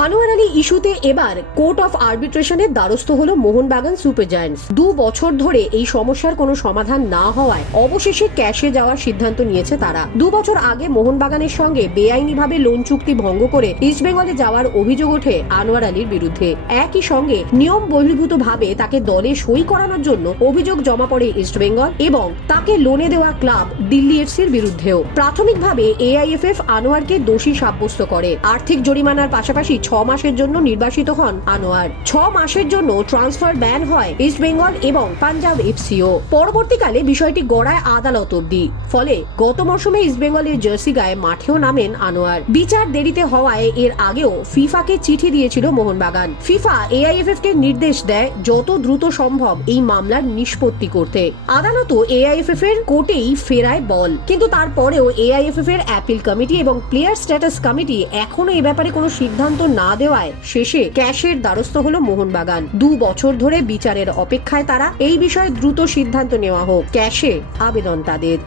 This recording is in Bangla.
আনোয়ার আলী ইস্যুতে এবার কোর্ট অফ আর্বিট্রেশনের দ্বারস্থ হলো মোহনবাগান সুপার জায়ান্টস। 2 বছর ধরে এই সমস্যার কোনো সমাধান না হওয়ায় অবশেষে ক্যাশে যাওয়ার সিদ্ধান্ত নিয়েছে তারা। 2 বছর আগে মোহনবাগানের সঙ্গে বেআইনিভাবে লোন চুক্তি ভঙ্গ করে ইস্টবেঙ্গলে যাওয়ার অভিযোগ ওঠে আনোয়ার আলীর বিরুদ্ধে। একই সঙ্গে নিয়ম বহির্ভূতভাবে তাকে দলে সই করানোর জন্য অভিযোগ জমা পড়ে ইস্টবেঙ্গল এবং তাকে লোনে দেওয়া ক্লাব দিল্লি এফসির বিরুদ্ধেও। প্রাথমিকভাবে এআইএফএফ আনোয়ারকে দোষী সাব্যস্ত করে। আর্থিক জরিমানার পাশাপাশি 6 মাসের জন্য নির্বাসিত হন আনোয়ার। 6 মাসের জন্য ট্রান্সফার ব্যান হয় ইস্ট বেঙ্গল এবং পাঞ্জাব এফসিও। পরবর্তীকালে বিষয়টি গড়ায় আদালত অব্দি। ফলে গত মৌসুমে ইস্ট বেঙ্গলের জার্সি গায়ে মাঠেও নামেন আনোয়ার। বিচার দেরিতে হওয়ায় এর আগেও ফিফাকে চিঠি দিয়েছিল মোহনবাগান। ফিফা এআইএফএফ কে নির্দেশ দেয় যত দ্রুত সম্ভব এই মামলার নিষ্পত্তি করতে। আদালত এআইএফএফ এর কোর্টেই ফেরায় বল, কিন্তু তারপরেও এআইএফএফ এর অ্যাপিল কমিটি এবং প্লেয়ার স্ট্যাটাস কমিটি এখনো এই ব্যাপারে কোনো সিদ্ধান্ত না দেওয়ায় শেষে ক্যাশের দ্বারস্থ হলো মোহনবাগান। 2 বছর ধরে বিচারের অপেক্ষায় তারা। এই বিষয়ে দ্রুত সিদ্ধান্ত নেওয়া হোক, ক্যাশে আবেদন তাদের।